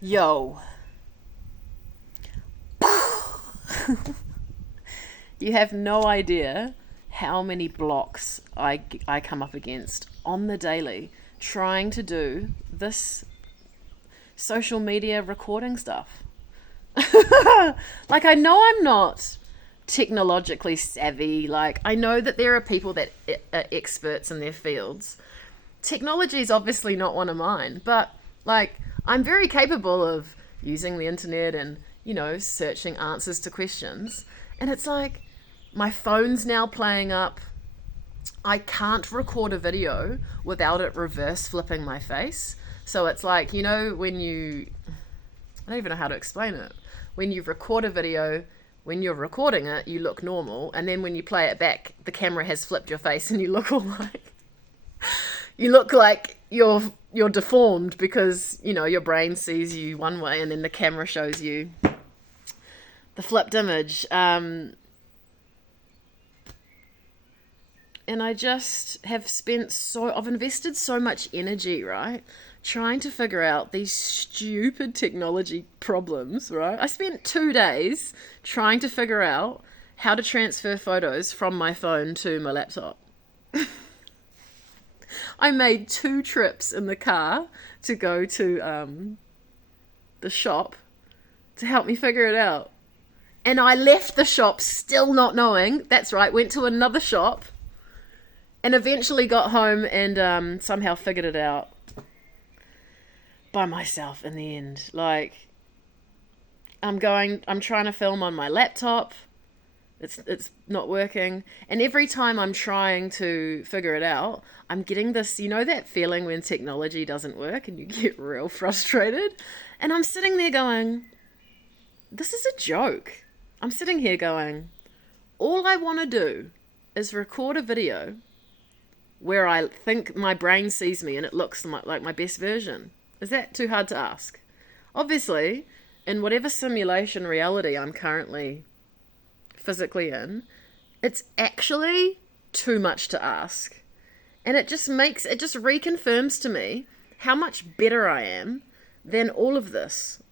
Yo, you have no idea how many blocks I come up against on the daily trying to do this social media recording stuff. Like, I know I'm not technologically savvy. Like, I know that there are people that are experts in their fields. Technology is obviously not one of mine, but like, I'm very capable of using the internet and, searching answers to questions. And it's like, my phone's now playing up. I can't record a video without it reverse flipping my face. So it's like, when I don't even know how to explain it. When you record a video, when you're recording it, you look normal. And then when you play it back, the camera has flipped your face and you look all like you're deformed because your brain sees you one way and then the camera shows you the flipped image. And I just I've invested so much energy, right, trying to figure out these stupid technology problems, right? I spent 2 days trying to figure out how to transfer photos from my phone to my laptop. I made 2 trips in the car to go to the shop to help me figure it out. And I left the shop still not knowing. That's right, went to another shop and eventually got home and somehow figured it out by myself in the end. Like, I'm trying to film on my laptop. It's not working. And every time I'm trying to figure it out, I'm getting this, that feeling when technology doesn't work and you get real frustrated. And I'm sitting there going, this is a joke. I'm sitting here going, all I want to do is record a video where I think my brain sees me and it looks like my best version. Is that too hard to ask? Obviously, in whatever simulation reality I'm currently physically in, it's actually too much to ask. And it just reconfirms to me how much better I am than all of this.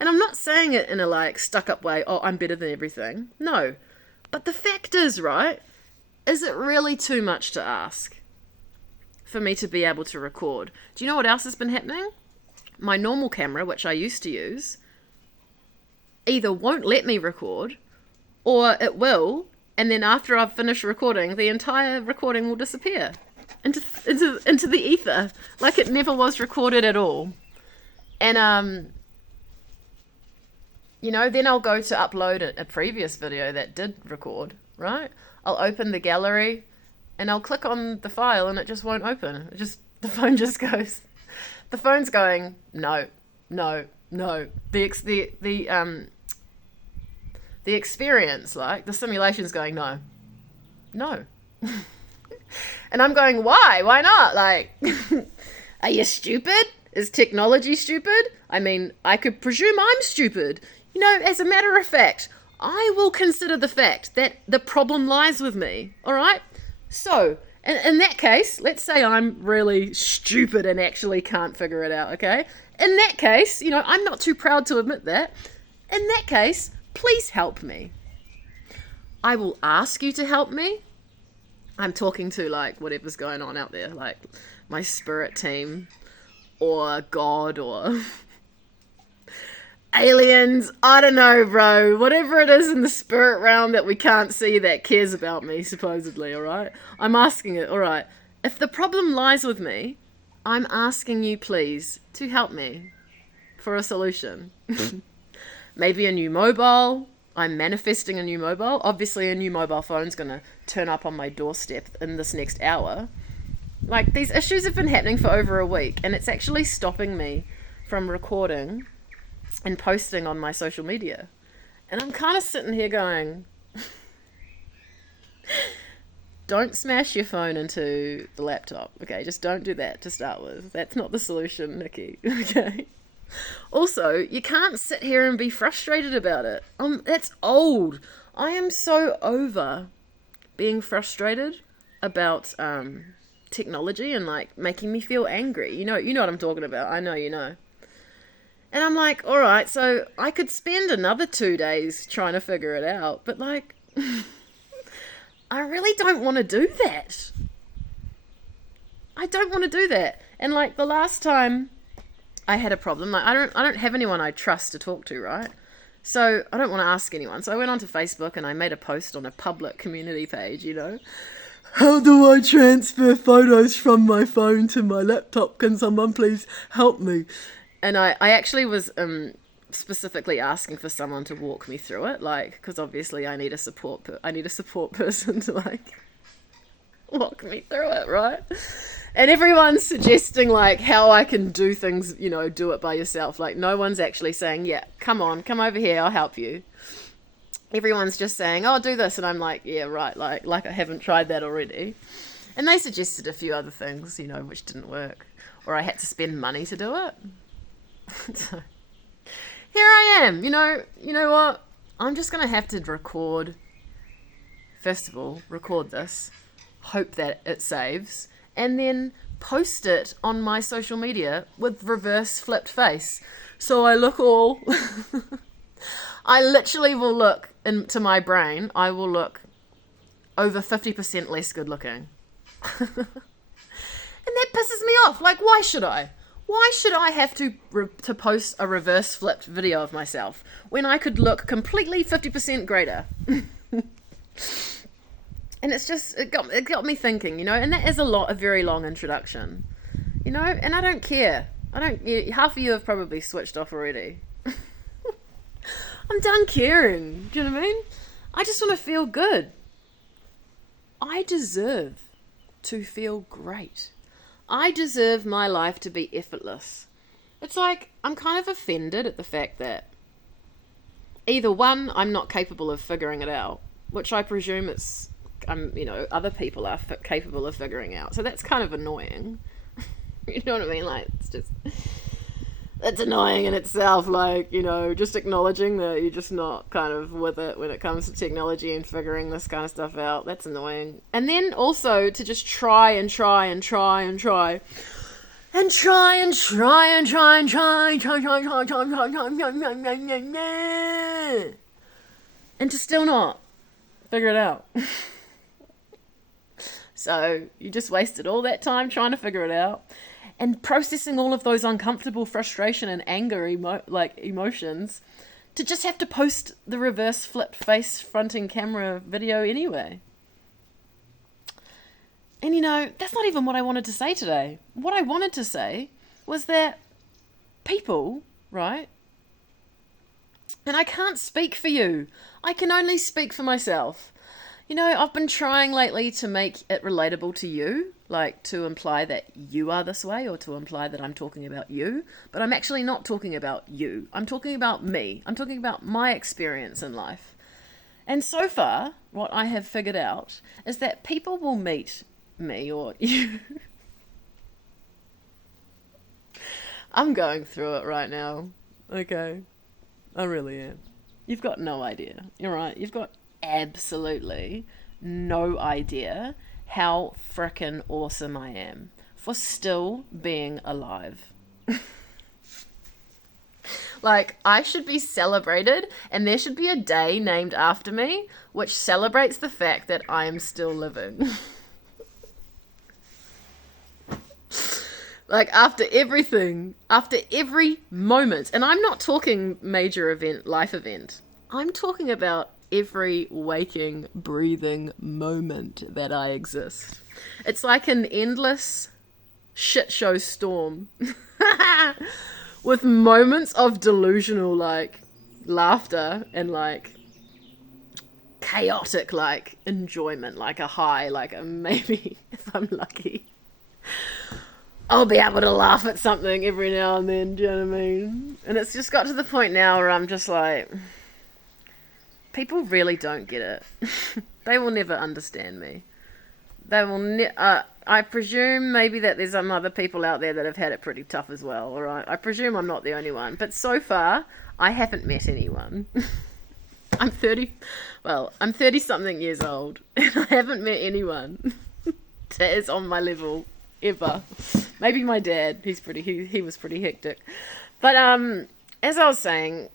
And I'm not saying it in a stuck up way, oh, I'm better than everything. No. But the fact is, right, is it really too much to ask for me to be able to record? Do you know what else has been happening? My normal camera, which I used to use, either won't let me record or it will, and then after I've finished recording, the entire recording will disappear into the ether, like it never was recorded at all. And then I'll go to upload a previous video that did record, right? I'll open the gallery and I'll click on the file and it just won't open. The phone just goes. The phone's going, no, no, no. The experience, like the simulation's going, no, no. And I'm going, why? Why not? Like, are you stupid? Is technology stupid? I mean, I could presume I'm stupid. As a matter of fact, I will consider the fact that the problem lies with me. All right? So, in that case, let's say I'm really stupid and actually can't figure it out, okay? In that case, I'm not too proud to admit that. In that case, please help me. I will ask you to help me. I'm talking to, whatever's going on out there, like my spirit team or God or aliens. I don't know, bro. Whatever it is in the spirit realm that we can't see that cares about me, supposedly, all right? I'm asking it, all right. If the problem lies with me, I'm asking you, please, to help me for a solution. Maybe a new mobile. I'm manifesting a new mobile. Obviously, a new mobile phone's going to turn up on my doorstep in this next hour. Like, these issues have been happening for over a week, and it's actually stopping me from recording and posting on my social media. And I'm kind of sitting here going, don't smash your phone into the laptop, okay? Just don't do that to start with. That's not the solution, Nikki, okay? Also, you can't sit here and be frustrated about it. That's old. I am so over being frustrated about technology and making me feel angry. You know what I'm talking about. I know you know. And I'm like, all right, so I could spend another 2 days trying to figure it out, but like, I really don't want to do that. I don't want to do that. And like the last time I had a problem, like I don't have anyone I trust to talk to, right? So I don't want to ask anyone. So I went onto Facebook and I made a post on a public community page, How do I transfer photos from my phone to my laptop? Can someone please help me? And I actually was specifically asking for someone to walk me through it, like, because obviously I need a support person to like walk me through it, right? And everyone's suggesting like how I can do things, do it by yourself. Like no one's actually saying, yeah, come over here, I'll help you. Everyone's just saying, oh, do this. And I'm like, yeah, right. Like I haven't tried that already. And they suggested a few other things, which didn't work. Or I had to spend money to do it. So here I am. You know what? I'm just going to have to record. First of all, record this. Hope that it saves. And then post it on my social media with reverse flipped face. So I look all... I literally will look into my brain. I will look over 50% less good looking. And that pisses me off. Like, why should I? Why should I have to post a reverse flipped video of myself when I could look completely 50% greater? And it's just, it got me thinking, and that is a very long introduction, and I don't care. Half of you have probably switched off already. I'm done caring. Do you know what I mean? I just want to feel good. I deserve to feel great. I deserve my life to be effortless. It's like, I'm kind of offended at the fact that either one, I'm not capable of figuring it out, which I presume other people are capable of figuring out. So that's kind of annoying. You know what I mean? Like, it's annoying in itself, like, just acknowledging that you're just not kind of with it when it comes to technology and figuring this kind of stuff out. That's annoying. And then also to just try and try and try and try and try and try and try and try and try and to still not figure it out. So you just wasted all that time trying to figure it out. And processing all of those uncomfortable frustration and anger emotions to just have to post the reverse flipped face fronting camera video anyway. And that's not even what I wanted to say today. What I wanted to say was that people, right? And I can't speak for you. I can only speak for myself. I've been trying lately to make it relatable to you, like to imply that you are this way or to imply that I'm talking about you, but I'm actually not talking about you. I'm talking about me. I'm talking about my experience in life. And so far, what I have figured out is that people will meet me or you. I'm going through it right now. Okay. I really am. You've got no idea. You're right. You've got absolutely no idea how frickin' awesome I am for still being alive. Like, I should be celebrated, and there should be a day named after me which celebrates the fact that I am still living. Like, after everything, after every moment, and I'm not talking major life event. I'm talking about every waking, breathing moment that I exist. It's like an endless shit show storm with moments of delusional, like, laughter and, like, chaotic, like, enjoyment, like a high, like a maybe, if I'm lucky, I'll be able to laugh at something every now and then, do you know what I mean? And it's just got to the point now where I'm just like, people really don't get it. They will never understand me. They will I presume maybe that there's some other people out there that have had it pretty tough as well, alright? I presume I'm not the only one. But so far, I haven't met anyone. I'm 30-something years old, and I haven't met anyone that is on my level, ever. Maybe my dad, he was pretty hectic. But, as I was saying,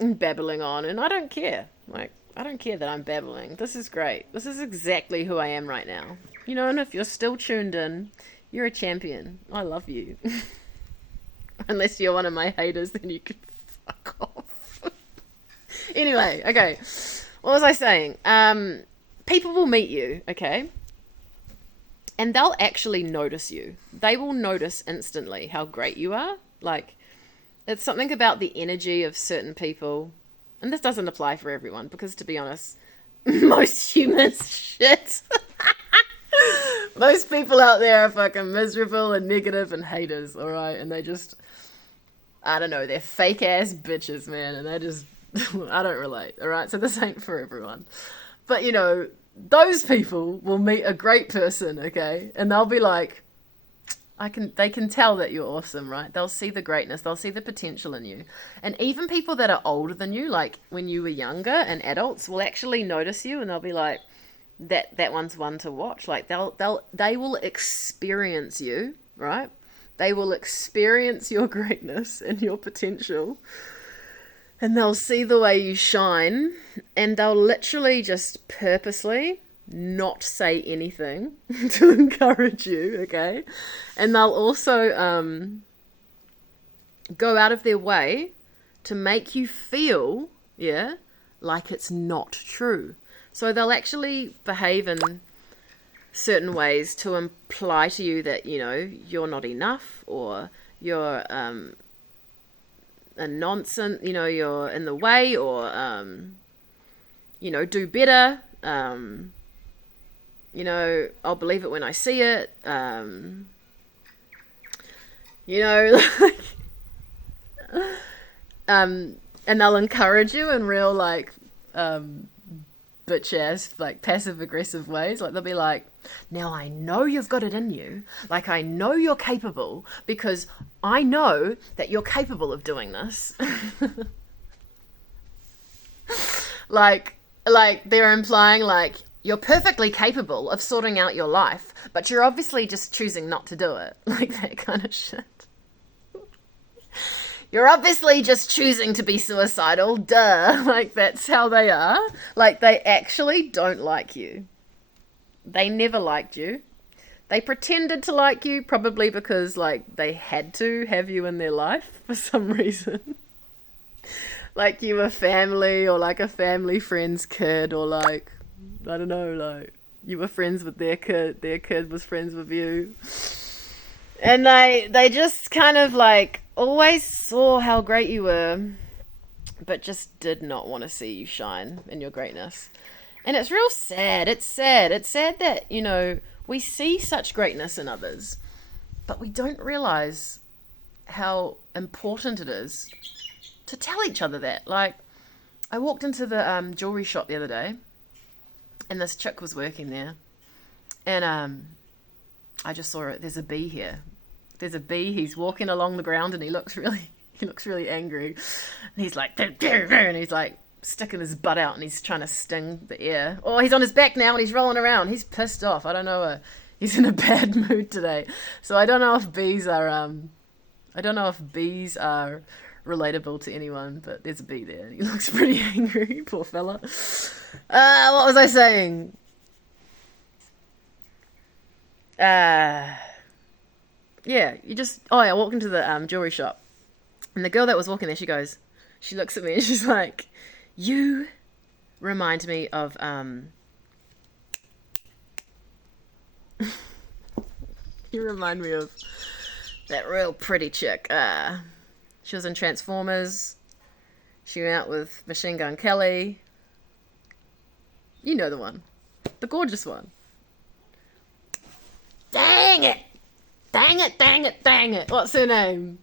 I'm babbling on, and I don't care. Like, I don't care that I'm babbling. This is great. This is exactly who I am right now. You know, and if you're still tuned in, you're a champion. I love you. Unless you're one of my haters, then you can fuck off. Anyway, okay. What was I saying? People will meet you, okay? And they'll actually notice you. They will notice instantly how great you are. Like, it's something about the energy of certain people. And this doesn't apply for everyone, because to be honest, most humans shit. Most people out there are fucking miserable and negative and haters, alright? And they just, I don't know, they're fake ass bitches, man. And they just, I don't relate, alright? So this ain't for everyone. But, you know, those people will meet a great person, okay? And they'll be like, they can tell that you're awesome, right? They'll see the greatness, they'll see the potential in you. And even people that are older than you, like when you were younger and adults, will actually notice you and they'll be like, that one's one to watch. Like they will experience you, right? They will experience your greatness and your potential. And they'll see the way you shine, and they'll literally just purposely not say anything to encourage you, okay? And they'll also go out of their way to make you feel, yeah, like it's not true. So they'll actually behave in certain ways to imply to you that, you know, you're not enough, or you're a nonsense, you know, you're in the way, or you know, do better. You know, I'll believe it when I see it. You know, like, and they'll encourage you in real, like, bitch ass, like, passive aggressive ways. Like, they'll be like, now I know you've got it in you. Like, I know you're capable, because I know that you're capable of doing this. like they're implying, like, you're perfectly capable of sorting out your life, but you're obviously just choosing not to do it. Like, that kind of shit. You're obviously just choosing to be suicidal, duh. Like, that's how they are. Like, they actually don't like you. They never liked you. They pretended to like you, probably because, like, they had to have you in their life for some reason. Like, you were family, or like a family friend's kid, or like, I don't know, like, you were friends with their kid was friends with you. And they just kind of, like, always saw how great you were, but just did not want to see you shine in your greatness. And it's real sad. It's sad. It's sad that, you know, we see such greatness in others, but we don't realize how important it is to tell each other that. Like, I walked into the jewelry shop the other day, and this chick was working there, and I just saw it. There's a bee here. There's a bee. He's walking along the ground, and he looks really angry. And he's like, and he's like sticking his butt out, and he's trying to sting the air. Oh, he's on his back now, and he's rolling around. He's pissed off. I don't know. He's in a bad mood today. So I don't know if bees are relatable to anyone, but there's a bee there, and he looks pretty angry. Poor fella. What was I saying? Yeah, I walked into the jewelry shop, and the girl that was walking there, she looks at me and she's like, you remind me of, you remind me of that real pretty chick. She was in Transformers. She went out with Machine Gun Kelly. You know the one. The gorgeous one. Dang it! Dang it, dang it, dang it. What's her name?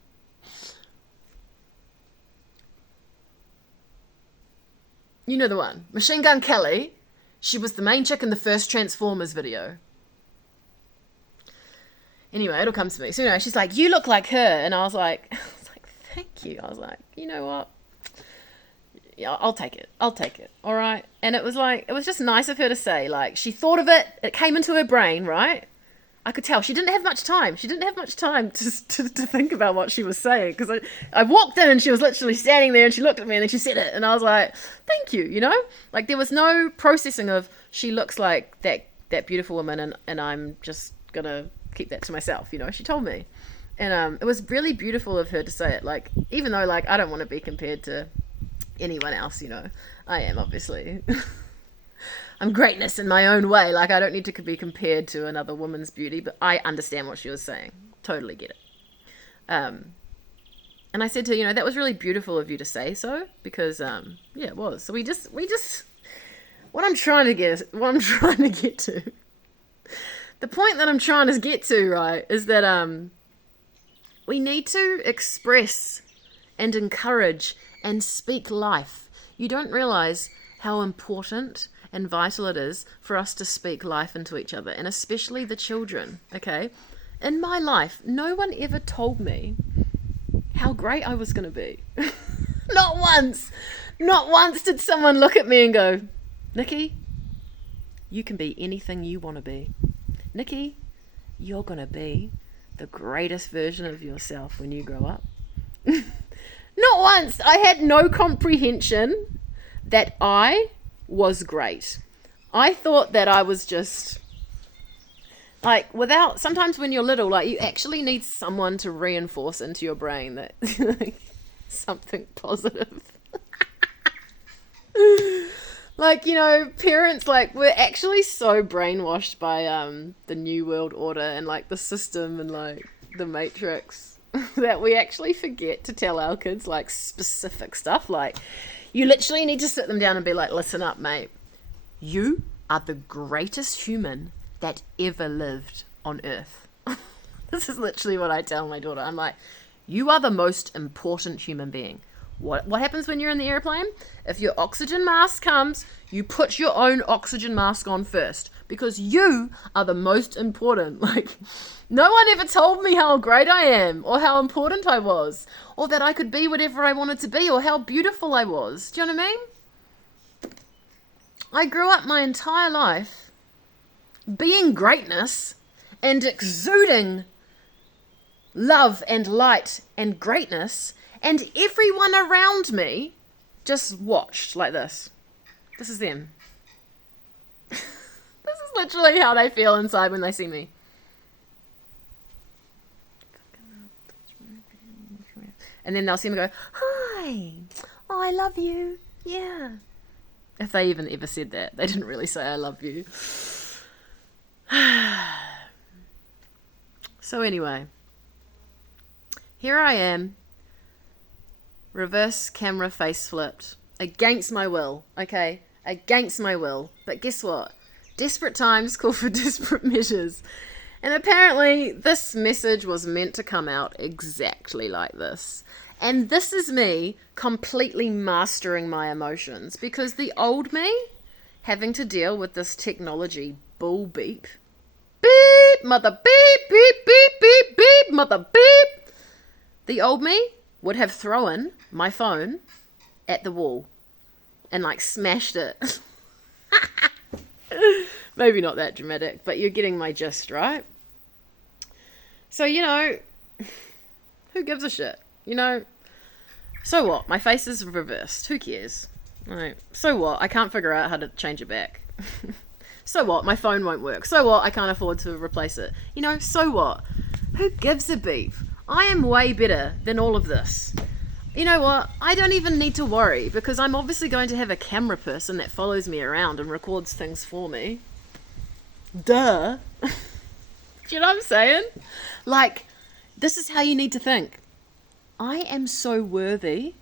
You know the one. Machine Gun Kelly. She was the main chick in the first Transformers video. Anyway, it'll come to me. So, you know, she's like, you look like her. And I was like, thank you. I was like, you know what? Yeah, I'll take it. All right. And it was just nice of her to say, like, she thought of it. It came into her brain, right? I could tell she didn't have much time. She didn't have much time to think about what she was saying, because I walked in and she was literally standing there and she looked at me and then she said it and I was like, thank you, you know? Like there was no processing of she looks like that beautiful woman and I'm just gonna keep that to myself, you know? She told me. And it was really beautiful of her to say it. Like, even though like I don't want to be compared to anyone else, you know, I am obviously. I'm greatness in my own way. Like, I don't need to be compared to another woman's beauty, but I understand what she was saying. Totally get it. And I said to her, you know, that was really beautiful of you to say so, because, yeah, it was. So we just, what I'm trying to get to, the point that I'm trying to get to, right, is that, we need to express and encourage and speak life. You don't realize how important and vital it is for us to speak life into each other, and especially the children, okay? In my life, no one ever told me how great I was going to be. Not once. Not once did someone look at me and go, Nikki, you can be anything you want to be. Nikki, you're going to be the greatest version of yourself when you grow up. Not once. I had no comprehension that I was great. I thought that I was just like, without, sometimes when you're little, like, you actually need someone to reinforce into your brain that something positive. Like, you know, parents, like, we're actually so brainwashed by the New World Order and like the system and like the Matrix that we actually forget to tell our kids like specific stuff. Like, you literally need to sit them down and be like, listen up, mate. You are the greatest human that ever lived on Earth. This is literally what I tell my daughter. I'm like, you are the most important human being. What happens when you're in the airplane? If your oxygen mask comes, you put your own oxygen mask on first, because you are the most important. Like, no one ever told me how great I am, or how important I was, or that I could be whatever I wanted to be, or how beautiful I was. Do you know what I mean? I grew up my entire life being greatness and exuding love and light and greatness, and everyone around me just watched like this. This is them. This is literally how they feel inside when they see me. And then they'll see me go, hi, oh, I love you, yeah. If they even ever said that. They didn't really say I love you. So anyway, here I am, reverse camera face flipped, against my will, okay? Against my will. But guess what? Desperate times call for desperate measures. And apparently this message was meant to come out exactly like this. And this is me completely mastering my emotions, because the old me, having to deal with this technology bull beep, beep, mother beep, beep, beep, beep, beep, mother beep. The old me would have thrown my phone at the wall and like smashed it. Maybe not that dramatic, but you're getting my gist, right? So, you know, who gives a shit? You know, so what? My face is reversed. Who cares? Right. So what? I can't figure out how to change it back. So what? My phone won't work. So what? I can't afford to replace it. You know, so what? Who gives a beep? I am way better than all of this. You know what? I don't even need to worry, because I'm obviously going to have a camera person that follows me around and records things for me. Duh. Do you know what I'm saying? Like, this is how you need to think. I am so worthy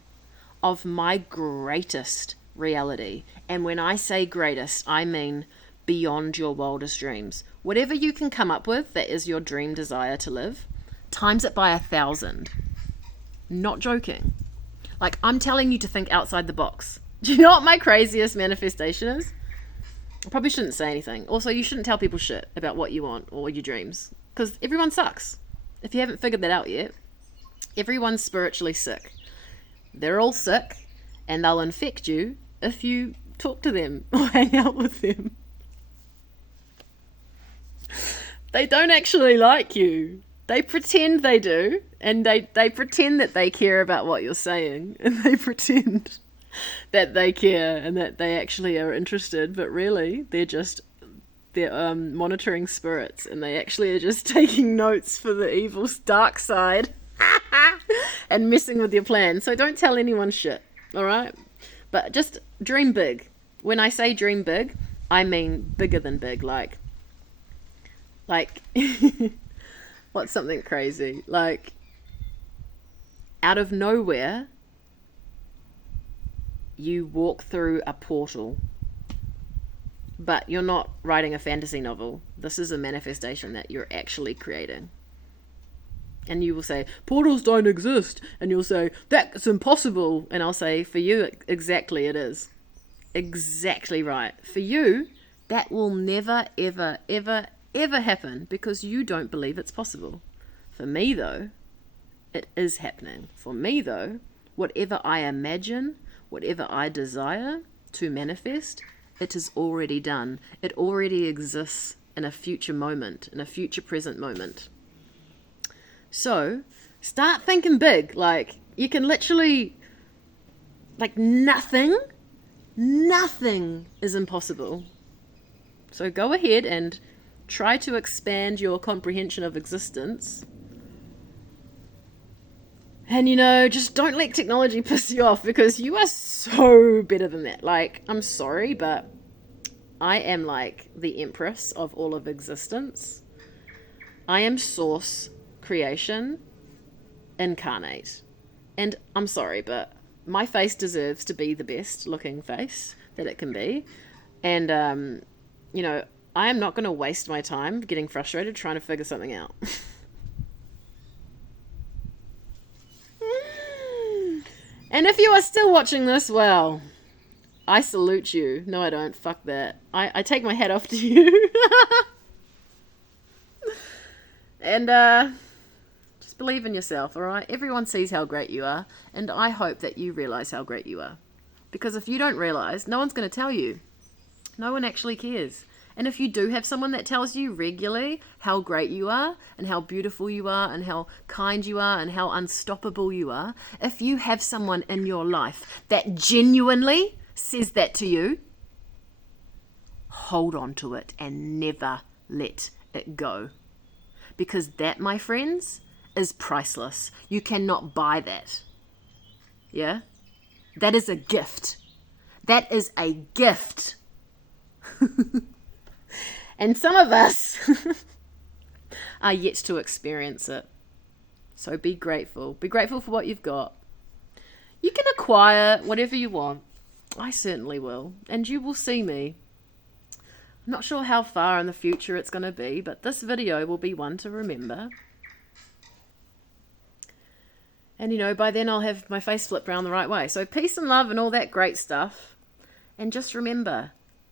of my greatest reality. And when I say greatest, I mean beyond your wildest dreams. Whatever you can come up with that is your dream desire to live, times it by 1,000. Not joking. Like, I'm telling you to think outside the box. Do you know what my craziest manifestation is? I probably shouldn't say anything. Also, you shouldn't tell people shit about what you want or your dreams, because everyone sucks. If you haven't figured that out yet, everyone's spiritually sick. They're all sick, and they'll infect you if you talk to them or hang out with them. They don't actually like you. They pretend they do, and they pretend that they care about what you're saying, and they pretend that they care and that they actually are interested, but really they're monitoring spirits, and they actually are just taking notes for the evil dark side and messing with your plan. So don't tell anyone shit, all right? But just dream big. When I say dream big, I mean bigger than big. Like what's something crazy? Like, out of nowhere, you walk through a portal. But you're not writing a fantasy novel. This is a manifestation that you're actually creating. And you will say, portals don't exist. And you'll say, that's impossible. And I'll say, for you, exactly it is. Exactly right. For you, that will never, ever, ever, ever happen because you don't believe it's possible. For me, though, it is happening. For me, though, whatever I imagine, whatever I desire to manifest, it is already done. It already exists in a future moment, in a future present moment. So, start thinking big. Like, you can literally, like, nothing is impossible. So go ahead and try to expand your comprehension of existence. And, just don't let technology piss you off, because you are so better than that. Like, I'm sorry, but I am like the empress of all of existence. I am source creation incarnate. And I'm sorry, but my face deserves to be the best looking face that it can be. And, I am not going to waste my time getting frustrated trying to figure something out. And if you are still watching this, well, I salute you. No, I don't. Fuck that. I take my hat off to you. And just believe in yourself, all right? Everyone sees how great you are, and I hope that you realize how great you are. Because if you don't realize, no one's going to tell you. No one actually cares. And if you do have someone that tells you regularly how great you are and how beautiful you are and how kind you are and how unstoppable you are, if you have someone in your life that genuinely says that to you, hold on to it and never let it go. Because that, my friends, is priceless. You cannot buy that. Yeah? That is a gift. That is a gift. And some of us are yet to experience it. So be grateful. Be grateful for what you've got. You can acquire whatever you want. I certainly will. And you will see me. I'm not sure how far in the future it's going to be, but this video will be one to remember. And by then I'll have my face flipped around the right way. So peace and love and all that great stuff. And just remember,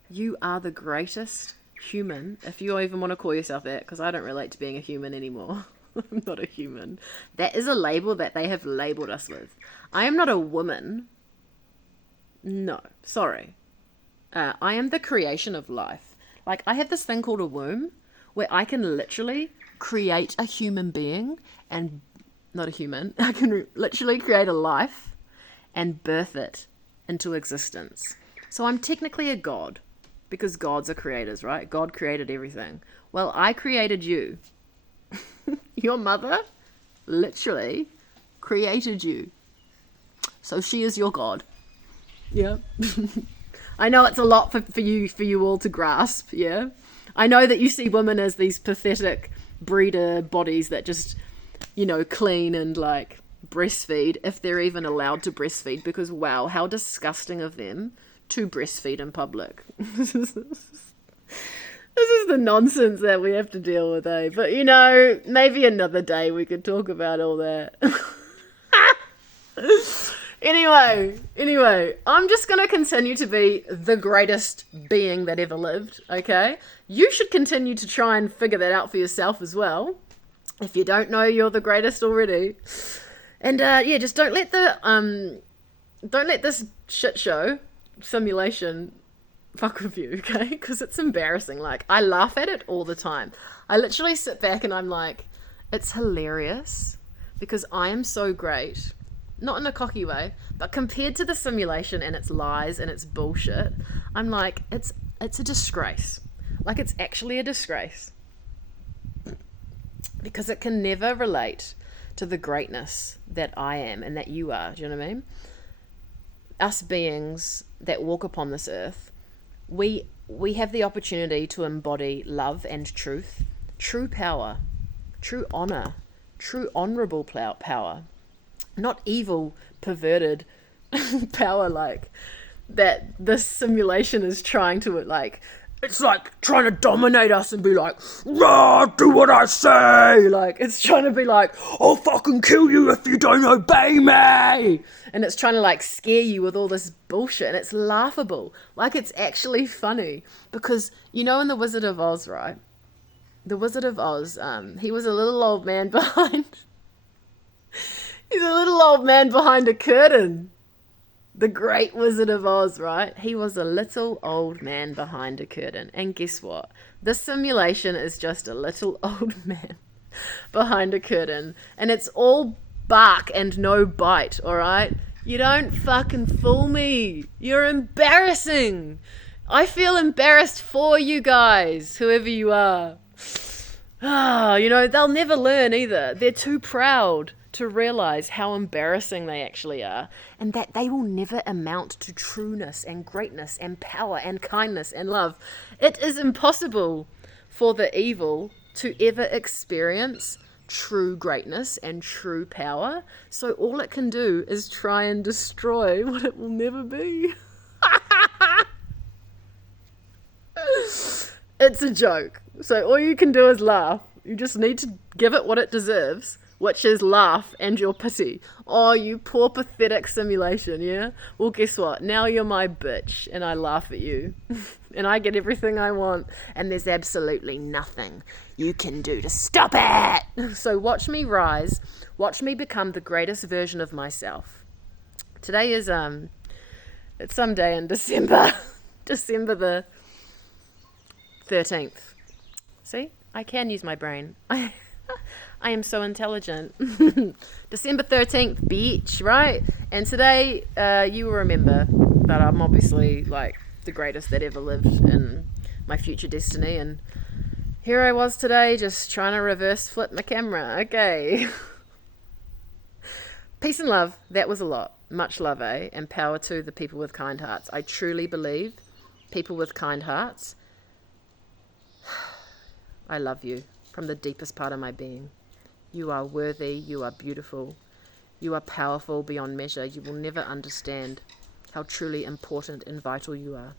you are the greatest human, if you even want to call yourself that, because I don't relate to being a human anymore. I'm not a human. That is a label that they have labeled us with. I am not a woman. No, sorry. I am the creation of life. Like, I have this thing called a womb where I can literally create a human being and not a human. I can literally create a life and birth it into existence. So I'm technically a god. Because gods are creators, right? God created everything. Well, I created you. Your mother literally created you. So she is your god. Yeah. I know it's a lot for you all to grasp, yeah? I know that you see women as these pathetic breeder bodies that just, clean and like breastfeed, if they're even allowed to breastfeed, because wow, how disgusting of them to breastfeed in public. This is the nonsense that we have to deal with, eh? But maybe another day we could talk about all that. Anyway, I'm just going to continue to be the greatest being that ever lived, okay? You should continue to try and figure that out for yourself as well. If you don't know you're the greatest already. And just don't let this shit show simulation fuck with you, okay? Because it's embarrassing. Like, I laugh at it all the time. I literally sit back and I'm like, it's hilarious because I am so great. Not in a cocky way, but compared to the simulation and its lies and its bullshit, I'm like, it's a disgrace. Like, it's actually a disgrace. Because it can never relate to the greatness that I am and that you are. Do you know what I mean? Us beings that walk upon this earth, we have the opportunity to embody love and truth, true power, true honor, true honorable power, not evil, perverted power like that this simulation is trying to, like, it's like trying to dominate us and be like, rah, do what I say. Like, it's trying to be like, I'll fucking kill you if you don't obey me. And it's trying to like scare you with all this bullshit. And it's laughable. Like, it's actually funny. Because, you know, in The Wizard of Oz, right? The Wizard of Oz, he was a little old man behind... He's a little old man behind a curtain. The great Wizard of Oz, right? He was a little old man behind a curtain. And guess what? This simulation is just a little old man behind a curtain. And it's all bark and no bite, all right? You don't fucking fool me. You're embarrassing. I feel embarrassed for you guys, whoever you are. Ah, you know, they'll never learn either. They're too proud to realize how embarrassing they actually are, and that they will never amount to trueness and greatness and power and kindness and love. It is impossible for the evil to ever experience true greatness and true power, so all it can do is try and destroy what it will never be. It's a joke. So all you can do is laugh. You just need to give it what it deserves, which is laugh and your pity. Oh, you poor pathetic simulation, yeah? Well, guess what? Now you're my bitch and I laugh at you. And I get everything I want and there's absolutely nothing you can do to stop it. So watch me rise. Watch me become the greatest version of myself. Today is, it's some day in December. December the 13th. See? I can use my brain. I am so intelligent. December 13th, bitch, right? And today, you will remember that I'm obviously, like, the greatest that ever lived in my future destiny. And here I was today just trying to reverse flip my camera. Okay. Peace and love. That was a lot. Much love, eh? And power to the people with kind hearts. I truly believe people with kind hearts, I love you from the deepest part of my being. You are worthy, you are beautiful, you are powerful beyond measure. You will never understand how truly important and vital you are.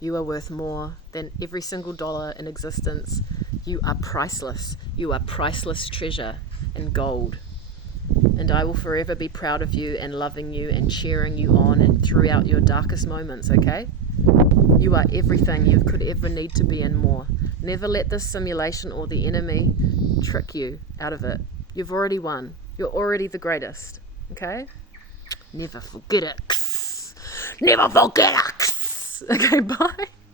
You are worth more than every single dollar in existence. You are priceless. You are priceless treasure and gold. And I will forever be proud of you and loving you and cheering you on and throughout your darkest moments, okay? You are everything you could ever need to be and more. Never let this simulation or the enemy trick you out of it. You've already won. You're already the greatest. Okay? Never forget it. Never forget it. Okay, bye.